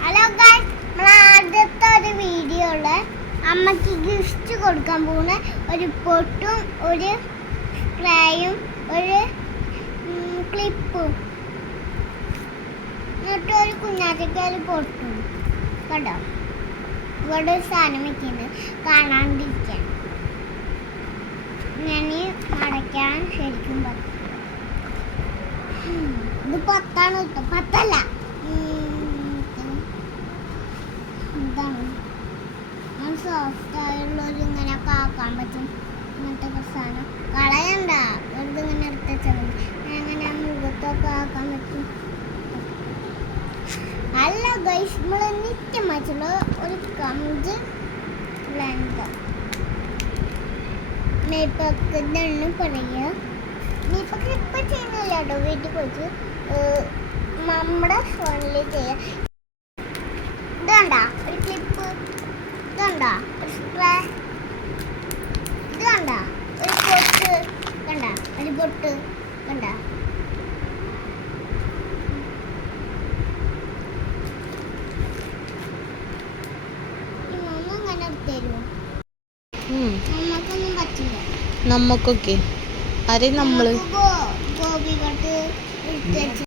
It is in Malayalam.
ഹലോ ഗായ് നമ്മൾ ആദ്യത്തെ ഒരു ഉള്ള അമ്മയ്ക്ക് ഗിഫ്റ്റ് കൊടുക്കാൻ പോകുന്ന ഒരു പൊട്ടും ഒരു സ്പ്രേയും ഒരു ക്ലിപ്പും എന്നിട്ട് ഒരു കുഞ്ഞാറ്റക്കാൽ പൊട്ടും. കേട്ടോ ഇവിടെ ഒരു സാധനം വെക്കുന്നത് കാണാണ്ടിരിക്കാൻ. ഞാൻ അടയ്ക്കാൻ ശരിക്കും പറ്റും ഇത് പത്താണ് കേട്ടോ. പത്തല്ല. ഉം, ഇതാണ് സോഫ്റ്റ് ആയുള്ളൊരു ഇങ്ങനെ ആക്കാൻ പറ്റും. ഇങ്ങനത്തെ സാധനം. കളയണ്ട. വെറുതെ ഇങ്ങനെ എടുത്ത് വെച്ചാൽ അങ്ങനെ മുഖത്തൊക്കെ ആക്കാൻ പറ്റും. അല്ല ഗൈസ് നമ്മൾ നിത്യം വെച്ചുള്ള ഒരു കമ്പ് ലെങ്ത് മേപ്പൊക്കെ ഇതാണ് പറയുക. മേപ്പൊക്കെ ഇപ്പം ചെയ്യുന്നില്ല കേട്ടോ. വീട്ടിൽ പോയിട്ട് നമ്മുടെ ഫോണിൽ ചെയ്യാം. ഇത് കണ്ട? ഒരു ക്ലിപ്പ് ഇത് കണ്ട? ഒരു സ്പ്രേ ഇത് കണ്ട? ഒരു പൊട്ട് കണ്ട? ഒരു പൊട്ട് കണ്ട? നമുക്കൊക്കെ ആരെ നമ്മൾ ഗോപി കട്ട് Thank you.